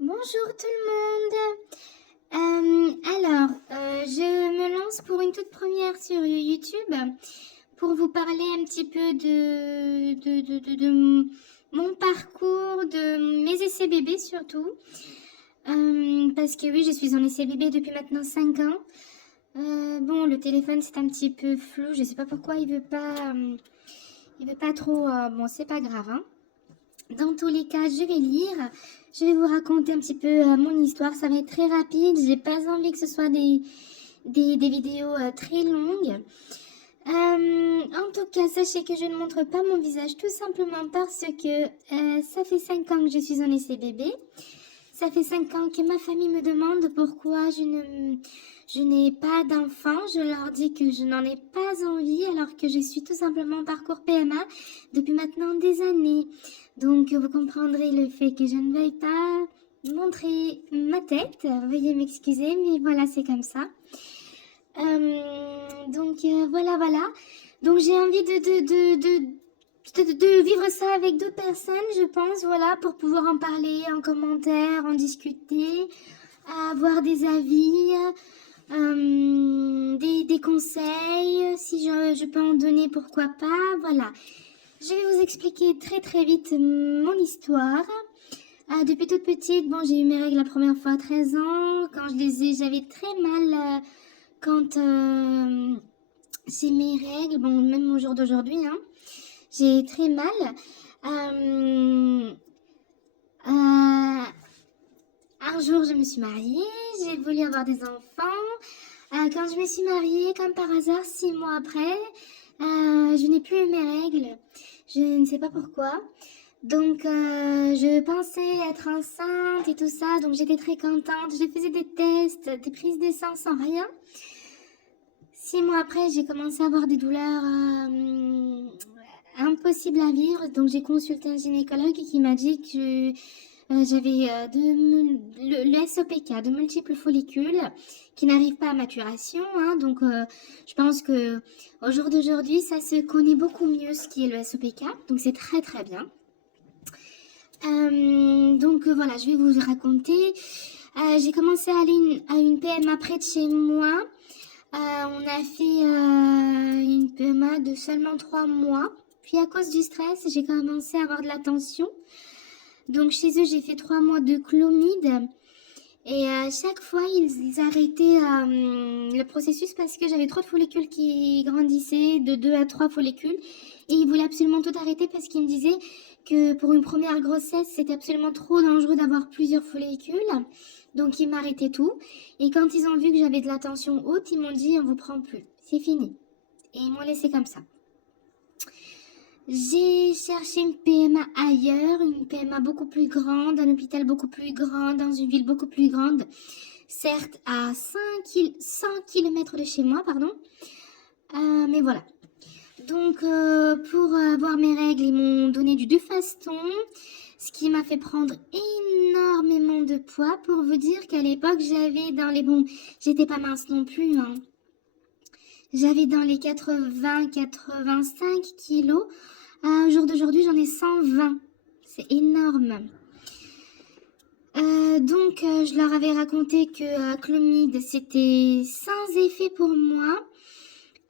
Bonjour tout le monde. Je me lance pour une toute première sur YouTube pour vous parler un petit peu de mon parcours, de mes essais bébés surtout. Parce que oui, je suis en essai bébé depuis maintenant 5 ans. Bon, le téléphone c'est un petit peu flou, je sais pas pourquoi il veut pas trop. Bon, c'est pas grave, hein. Dans tous les cas, je vais lire. Je vais vous raconter un petit peu mon histoire. Ça va être très rapide. J'ai pas envie que ce soit des vidéos très longues. En tout cas, sachez que je ne montre pas mon visage tout simplement parce que ça fait 5 ans que je suis en essai bébé. Ça fait 5 ans que ma famille me demande pourquoi je n'ai pas d'enfant. Je leur dis que je n'en ai pas envie alors que je suis tout simplement en parcours PMA depuis maintenant des années. Donc vous comprendrez le fait que je ne veuille pas montrer ma tête. Veuillez m'excuser, mais voilà, c'est comme ça. Voilà. Donc j'ai envie de vivre ça avec d'autres personnes, je pense, voilà, pour pouvoir en parler en commentaire, en discuter, avoir des avis, des conseils, si je peux en donner, pourquoi pas, voilà. Je vais vous expliquer très très vite mon histoire. Depuis toute petite, bon, j'ai eu mes règles la première fois à 13 ans. Quand je les ai, j'avais très mal quand j'ai mes règles, bon, même au jour d'aujourd'hui, hein. J'ai très mal. Euh, euh, un jour, je me suis mariée, j'ai voulu avoir des enfants. Quand je me suis mariée, comme par hasard, 6 mois après, je n'ai plus eu mes règles. Je ne sais pas pourquoi. Donc, je pensais être enceinte et tout ça, donc j'étais très contente. Je faisais des tests, des prises de sang sans rien. 6 mois après, j'ai commencé à avoir des douleurs impossibles à vivre. Donc, j'ai consulté un gynécologue qui m'a dit que j'avais le SOPK, de multiples follicules, qui n'arrivent pas à maturation, hein. Donc, je pense que au jour d'aujourd'hui, ça se connaît beaucoup mieux ce qui est le SOPK. Donc, c'est très très bien. Voilà, je vais vous raconter. J'ai commencé à aller à une PMA près de chez moi. On a fait une PMA de seulement 3 mois. Puis à cause du stress, j'ai commencé à avoir de la tension. Donc chez eux, j'ai fait 3 mois de chlomide. Et à chaque fois, ils arrêtaient le processus parce que j'avais trop de follicules qui grandissaient, de 2 à 3 follicules. Et ils voulaient absolument tout arrêter parce qu'ils me disaient que pour une première grossesse, c'était absolument trop dangereux d'avoir plusieurs follicules. Donc ils m'arrêtaient tout. Et quand ils ont vu que j'avais de la tension haute, ils m'ont dit on vous prend plus. C'est fini. Et ils m'ont laissé comme ça. J'ai cherché une PMA ailleurs, une PMA beaucoup plus grande, un hôpital beaucoup plus grand, dans une ville beaucoup plus grande. Certes, à 100 km de chez moi, pardon. Mais voilà. Donc, pour avoir mes règles, ils m'ont donné du Dufaston, ce qui m'a fait prendre énormément de poids. Pour vous dire qu'à l'époque, j'avais dans les... Bon, j'étais pas mince non plus, hein. J'avais dans les 80-85 kilos. Au jour d'aujourd'hui, j'en ai 120. C'est énorme. Je leur avais raconté que Clomid, c'était sans effet pour moi.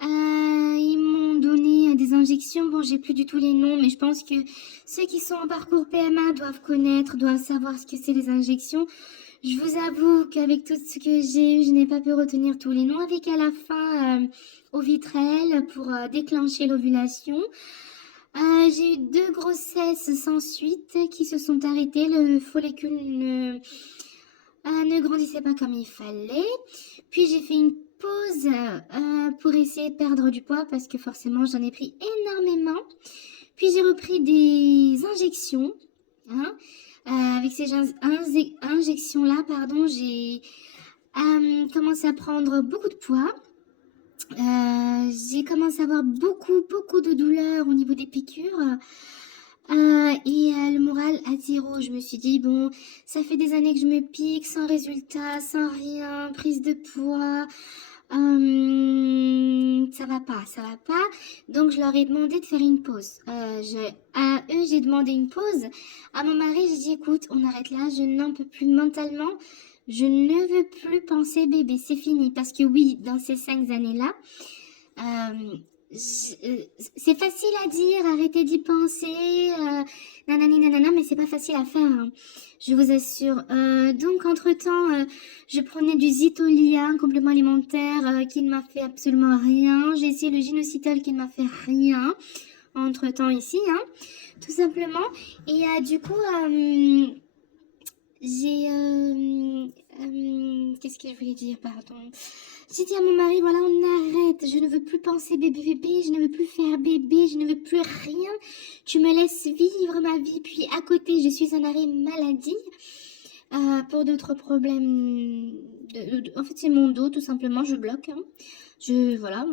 Ils m'ont donné des injections. Bon, j'ai plus du tout les noms, mais je pense que ceux qui sont en parcours PMA doivent connaître, doivent savoir ce que c'est les injections. Je vous avoue qu'avec tout ce que j'ai eu, je n'ai pas pu retenir tous les noms. Avec à la fin au vitrel pour déclencher l'ovulation. J'ai eu 2 grossesses sans suite qui se sont arrêtées. Le follicule ne grandissait pas comme il fallait. Puis j'ai fait une pause pour essayer de perdre du poids parce que forcément j'en ai pris énormément. Puis j'ai repris des injections. Hein. Avec ces injections-là, pardon, j'ai commencé à prendre beaucoup de poids. J'ai commencé à avoir beaucoup de douleurs au niveau des piqûres. Le moral à zéro. Je me suis dit, bon, ça fait des années que je me pique, sans résultat, sans rien, prise de poids. Ça va pas, ça va pas. Donc je leur ai demandé de faire une pause. À eux, j'ai demandé une pause. À mon mari, j'ai dit, écoute, on arrête là, je n'en peux plus mentalement. Je ne veux plus penser bébé, c'est fini. Parce que oui, dans ces 5 années-là, euh, c'est facile à dire, arrêtez d'y penser, nanani nanana, mais c'est pas facile à faire, hein, je vous assure. Donc, entre-temps, je prenais du Zitolia, un complément alimentaire qui ne m'a fait absolument rien. J'ai essayé le Gynocytol qui ne m'a fait rien, entre-temps ici, hein, tout simplement. Et du coup, j'ai... qu'est-ce que je voulais dire, pardon. J'ai dit à mon mari, voilà, on arrête, je ne veux plus penser bébé, bébé, je ne veux plus faire bébé, je ne veux plus rien. Tu me laisses vivre ma vie. Puis à côté, je suis en arrêt maladie pour d'autres problèmes. En fait, c'est mon dos, tout simplement, je bloque. Hein. Voilà,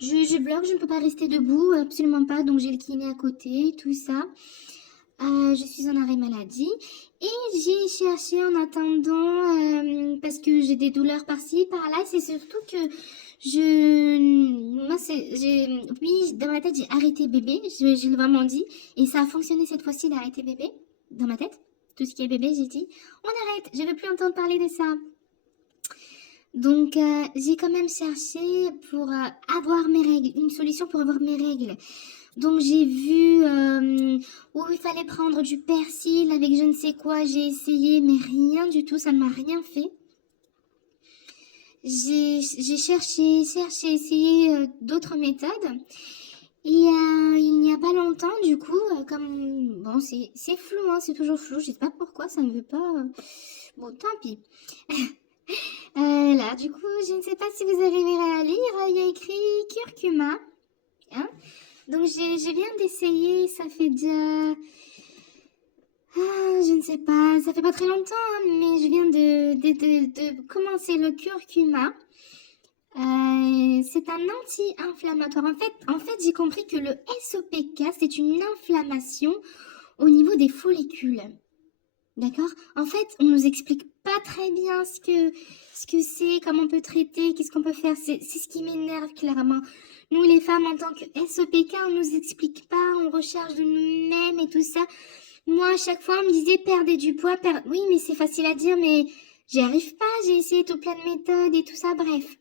je bloque, je ne peux pas rester debout, absolument pas. Donc j'ai le kiné à côté, tout ça. Je suis en arrêt maladie et j'ai cherché en attendant parce que j'ai des douleurs par-ci, par-là. C'est surtout que oui, dans ma tête, j'ai arrêté bébé. Je l'ai vraiment dit et ça a fonctionné cette fois-ci d'arrêter bébé dans ma tête. Tout ce qui est bébé, j'ai dit on arrête. Je veux plus entendre parler de ça. Donc j'ai quand même cherché pour avoir mes règles, une solution pour avoir mes règles. Donc j'ai vu où il fallait prendre du persil avec je ne sais quoi, j'ai essayé mais rien du tout, ça ne m'a rien fait. J'ai cherché, essayé d'autres méthodes. Et il n'y a pas longtemps du coup, comme bon c'est flou, hein, c'est toujours flou, je sais pas pourquoi ça ne veut pas... Bon tant pis. Là du coup je ne sais pas si vous arriverez à lire, il y a écrit curcuma. Hein. Donc je viens d'essayer, ça fait déjà... je ne sais pas, ça fait pas très longtemps, hein, mais je viens de commencer le curcuma. C'est un anti-inflammatoire. En fait j'ai compris que le SOPK, c'est une inflammation au niveau des follicules. D'accord? En fait, on nous explique pas très bien ce que c'est, comment on peut traiter, qu'est-ce qu'on peut faire. C'est ce qui m'énerve clairement. Nous, les femmes, en tant que SOPK, on nous explique pas, on recherche de nous-mêmes et tout ça. Moi, à chaque fois, on me disait perdez du poids, oui, mais c'est facile à dire, mais j'y arrive pas. J'ai essayé tout plein de méthodes et tout ça, bref.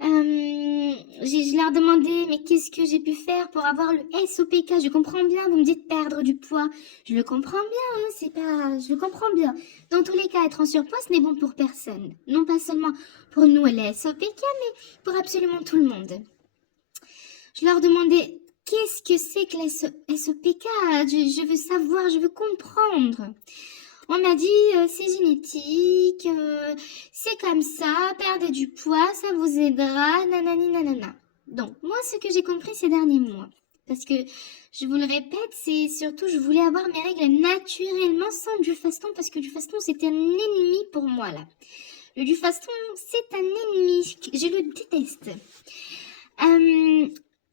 Je leur demandais mais qu'est-ce que j'ai pu faire pour avoir le SOPK. Je comprends bien, vous me dites perdre du poids, je le comprends bien, hein, je le comprends bien. Dans tous les cas, être en surpoids, ce n'est bon pour personne, non pas seulement pour nous les SOPK, mais pour absolument tout le monde. Je leur demandais qu'est-ce que c'est que le SOPK. Je veux savoir, je veux comprendre. On m'a dit c'est génétique, c'est comme ça, perdez du poids, ça vous aidera, nanani nanana. Donc moi ce que j'ai compris ces derniers mois, parce que je vous le répète, c'est surtout je voulais avoir mes règles naturellement sans du faston, parce que du faston c'était un ennemi pour moi là. Le du faston c'est un ennemi, je le déteste.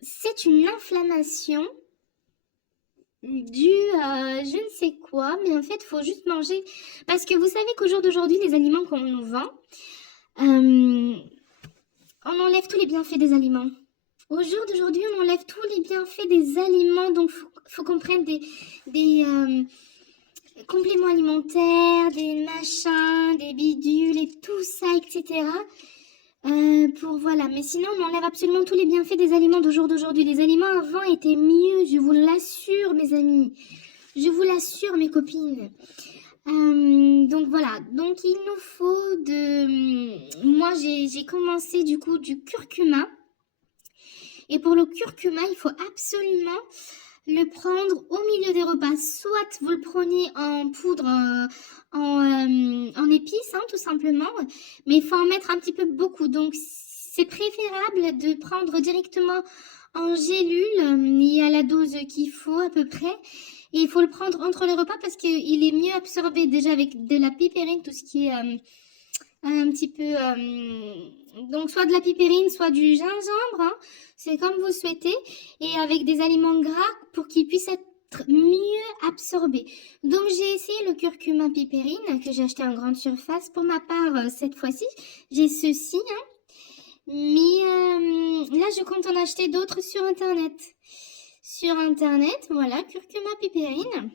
C'est une inflammation dû à je ne sais quoi, mais en fait, il faut juste manger. Parce que vous savez qu'au jour d'aujourd'hui, les aliments qu'on nous vend, on enlève tous les bienfaits des aliments. Au jour d'aujourd'hui, on enlève tous les bienfaits des aliments, donc faut qu'on prenne des compléments alimentaires, des machins, des bidules et tout ça, etc. Voilà, mais sinon on enlève absolument tous les bienfaits des aliments d'aujourd'hui. Les aliments avant étaient mieux, je vous l'assure mes amis, je vous l'assure mes copines. Donc voilà, donc il nous faut moi j'ai commencé du coup du curcuma. Et pour le curcuma, il faut absolument le prendre au milieu des repas. Soit vous le prenez en poudre, en épices, hein, tout simplement. Mais il faut en mettre un petit peu beaucoup. Donc, c'est préférable de prendre directement en gélule et à la dose qu'il faut à peu près. Et il faut le prendre entre les repas parce qu'il est mieux absorbé déjà avec de la pipérine, tout ce qui est un petit peu... donc, soit de la pipérine, soit du gingembre, hein. C'est comme vous souhaitez, et avec des aliments gras pour qu'ils puissent être mieux absorbés. Donc j'ai essayé le curcuma pipérine que j'ai acheté en grande surface. Pour ma part, cette fois-ci, j'ai ceci. Hein. Mais là, je compte en acheter d'autres sur Internet. Sur Internet, voilà, curcuma piperine.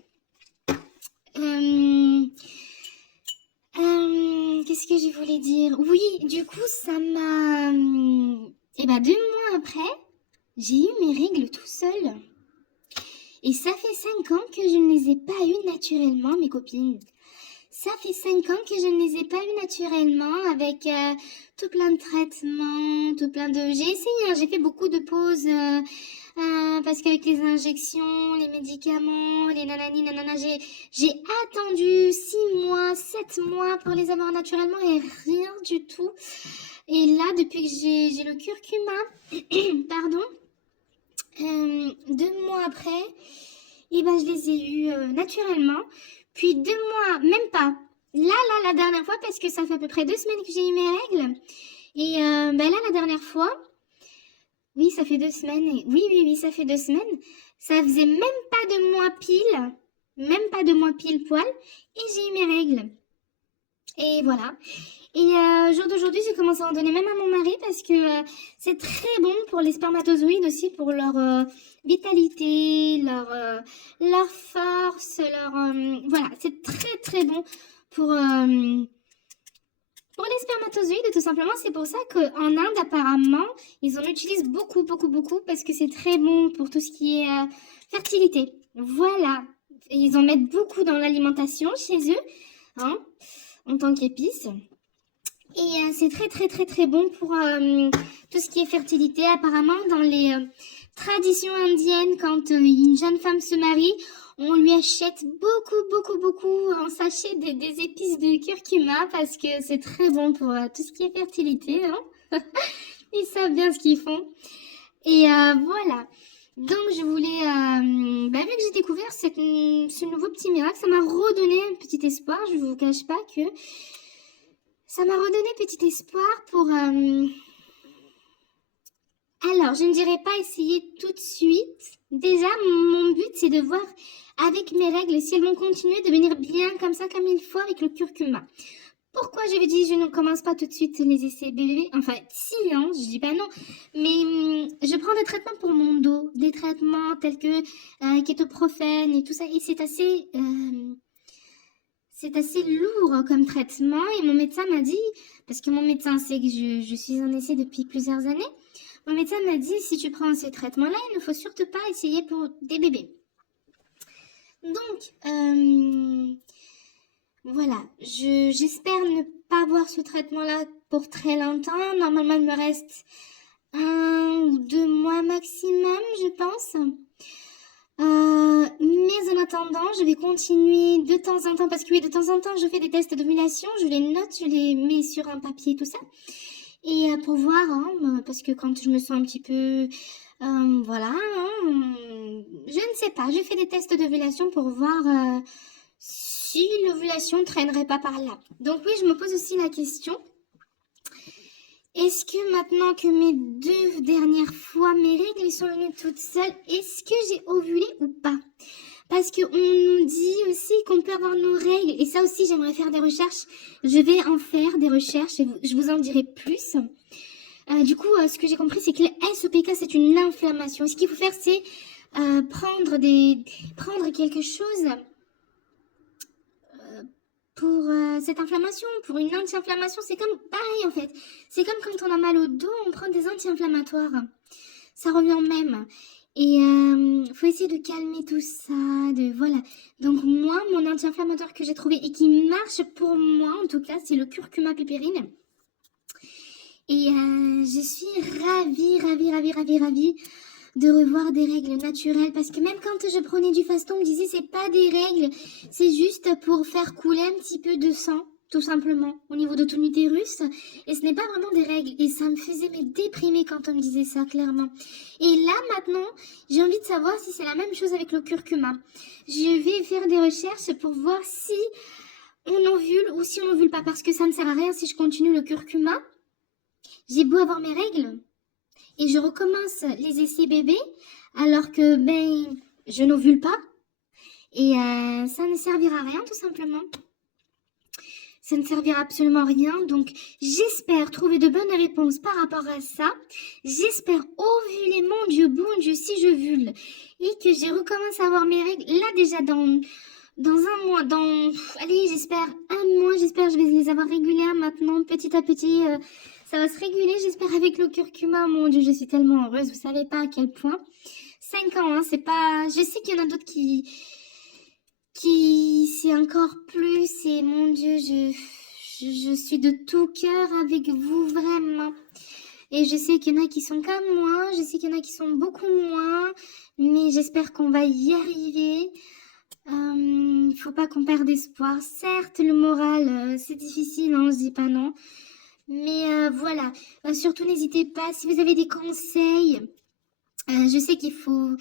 Qu'est-ce que je voulais dire? Oui, du coup, ça m'a... Et bah, 2 mois après, j'ai eu mes règles tout seul. Et ça fait 5 ans que je ne les ai pas eues naturellement, mes copines. Ça fait 5 ans que je ne les ai pas eues naturellement avec tout plein de traitements, tout plein de... J'ai essayé, hein, j'ai fait beaucoup de pauses parce qu'avec les injections, les médicaments, les nanani, nanana, j'ai attendu 6 mois, 7 mois pour les avoir naturellement et rien du tout. Et là, depuis que j'ai le curcuma, pardon, 2 mois après, et ben, je les ai eus naturellement. Puis 2 mois, même pas. Là, la dernière fois, parce que ça fait à peu près 2 semaines que j'ai eu mes règles. Et ben là, la dernière fois, oui, ça fait 2 semaines. Oui, ça fait 2 semaines. Ça faisait même pas de mois pile. Même pas de mois pile poil. Et j'ai eu mes règles. Et voilà. Et au jour d'aujourd'hui, j'ai commencé à en donner même à mon mari parce que c'est très bon pour les spermatozoïdes aussi, pour leur vitalité, leur force, voilà, c'est très très bon pour les spermatozoïdes, tout simplement. C'est pour ça qu'en Inde, apparemment, ils en utilisent beaucoup, beaucoup, beaucoup parce que c'est très bon pour tout ce qui est fertilité. Voilà. Et ils en mettent beaucoup dans l'alimentation chez eux, hein, en tant qu'épice. Et c'est très très très très bon pour tout ce qui est fertilité. Apparemment, dans les traditions indiennes, quand une jeune femme se marie, on lui achète beaucoup en sachet des épices de curcuma parce que c'est très bon pour tout ce qui est fertilité. Hein. Ils savent bien ce qu'ils font. Et voilà. Donc je voulais, vu que j'ai découvert ce nouveau petit miracle, ça m'a redonné un petit espoir. Je ne vous cache pas que ça m'a redonné petit espoir pour... Alors, je ne dirais pas essayer tout de suite. Déjà, mon but, c'est de voir avec mes règles si elles vont continuer de venir bien comme ça, comme il faut, avec le curcuma. Pourquoi je vous dis je ne commence pas tout de suite les essais bébés? Enfin, si, hein, je dis pas non. Mais je prends des traitements pour mon dos. Des traitements tels que kétoprophène et tout ça. Et c'est assez... C'est assez lourd comme traitement et mon médecin m'a dit, parce que mon médecin sait que je suis en essai depuis plusieurs années, mon médecin m'a dit si tu prends ces traitements-là, il ne faut surtout pas essayer pour des bébés. Donc, voilà, j'espère ne pas avoir ce traitement-là pour très longtemps. Normalement, il me reste 1 ou 2 mois maximum, je pense. Mais en attendant, je vais continuer de temps en temps, parce que oui, de temps en temps, je fais des tests d'ovulation, je les note, je les mets sur un papier, tout ça. Et pour voir, hein, parce que quand je me sens un petit peu, voilà, hein, je ne sais pas, je fais des tests d'ovulation pour voir si l'ovulation ne traînerait pas par là. Donc oui, je me pose aussi la question. Est-ce que maintenant que mes 2 dernières fois, mes règles sont venues toutes seules, est-ce que j'ai ovulé ou pas? Parce qu'on nous dit aussi qu'on peut avoir nos règles. Et ça aussi, j'aimerais faire des recherches. Je vais en faire des recherches et je vous en dirai plus. Du coup, ce que j'ai compris, c'est que le SOPK, c'est une inflammation. Et ce qu'il faut faire, c'est prendre quelque chose pour cette inflammation, pour une anti-inflammation. C'est comme pareil en fait. C'est comme quand on a mal au dos, on prend des anti-inflammatoires. Ça revient au même. Et faut essayer de calmer tout ça, voilà. Donc moi, mon anti-inflammatoire que j'ai trouvé et qui marche pour moi, en tout cas, c'est le curcuma piperine. Et je suis ravie de revoir des règles naturelles. Parce que même quand je prenais du faston, on me disait c'est pas des règles, c'est juste pour faire couler un petit peu de sang, tout simplement, au niveau de ton utérus. Et ce n'est pas vraiment des règles. Et ça me faisait déprimer quand on me disait ça, clairement. Et là, maintenant, j'ai envie de savoir si c'est la même chose avec le curcuma. Je vais faire des recherches pour voir si on ovule ou si on ovule pas. Parce que ça ne sert à rien si je continue le curcuma. J'ai beau avoir mes règles et je recommence les essais bébés alors que je n'ovule pas et ça ne servira à rien tout simplement. ça ne servira absolument à rien. Donc, j'espère trouver de bonnes réponses par rapport à ça. J'espère ovuler, mon Dieu, si je vule et que je recommence à avoir mes règles. Là, déjà, dans un mois, allez, j'espère un mois, j'espère que je vais les avoir régulières maintenant, petit à petit. Ça va se réguler, j'espère, avec le curcuma. Mon Dieu, je suis tellement heureuse, vous savez pas à quel point. 5 ans, hein, c'est pas... Je sais qu'il y en a d'autres qui c'est encore plus, et mon Dieu, je suis de tout cœur avec vous, vraiment. Et je sais qu'il y en a qui sont comme moi, je sais qu'il y en a qui sont beaucoup moins, mais j'espère qu'on va y arriver. Il faut pas qu'on perde espoir. Certes, le moral, c'est difficile, hein, je dis pas non. Mais voilà, surtout n'hésitez pas, si vous avez des conseils... je sais qu'il faut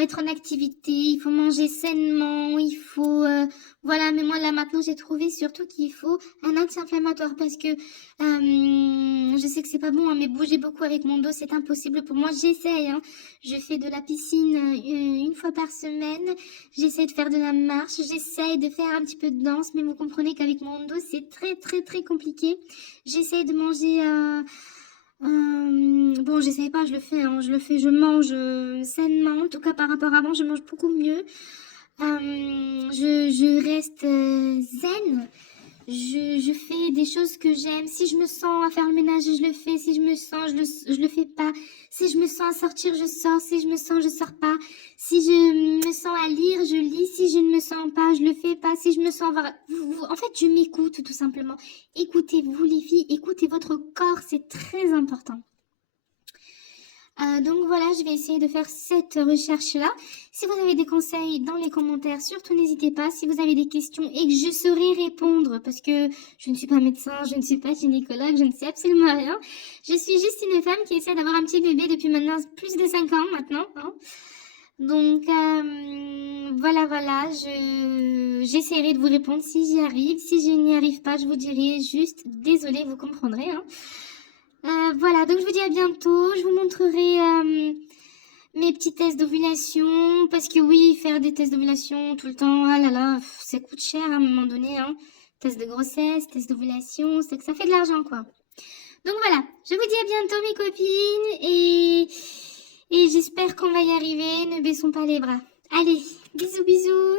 être en activité, il faut manger sainement, il faut... voilà, mais moi là maintenant j'ai trouvé surtout qu'il faut un anti-inflammatoire parce que je sais que c'est pas bon, hein, mais bouger beaucoup avec mon dos c'est impossible pour moi. J'essaye, hein. Je fais de la piscine une fois par semaine, j'essaie de faire de la marche, j'essaye de faire un petit peu de danse, mais vous comprenez qu'avec mon dos c'est très très très compliqué. J'essaye de manger... bon, j'essaye pas, je le fais, hein, je mange sainement. En tout cas, par rapport à avant, je mange beaucoup mieux. Je reste zen. Je fais des choses que j'aime. Si je me sens à faire le ménage, je le fais. Si je me sens, je le fais pas. Si je me sens à sortir, je sors. Si je me sens, je sors pas. Si je me sens à lire, je lis. Si je ne me sens pas, je le fais pas. Si je me sens... En fait, je m'écoute tout simplement. Écoutez-vous les filles, écoutez votre corps, c'est très important. Donc voilà, je vais essayer de faire cette recherche-là. Si vous avez des conseils dans les commentaires, surtout n'hésitez pas. Si vous avez des questions et que je saurai répondre, parce que je ne suis pas médecin, je ne suis pas gynécologue, je ne sais absolument rien. Je suis juste une femme qui essaie d'avoir un petit bébé depuis maintenant plus de 5 ans maintenant. Hein. Donc voilà, j'essaierai de vous répondre si j'y arrive. Si je n'y arrive pas, je vous dirai juste désolée, vous comprendrez. Hein. Voilà, donc je vous dis à bientôt. Je vous montrerai mes petits tests d'ovulation. Parce que oui, faire des tests d'ovulation tout le temps, ah là là, ça coûte cher à un moment donné. Hein. Test de grossesse, test d'ovulation, c'est que ça fait de l'argent quoi. Donc voilà, je vous dis à bientôt mes copines. Et j'espère qu'on va y arriver. Ne baissons pas les bras. Allez, bisous bisous.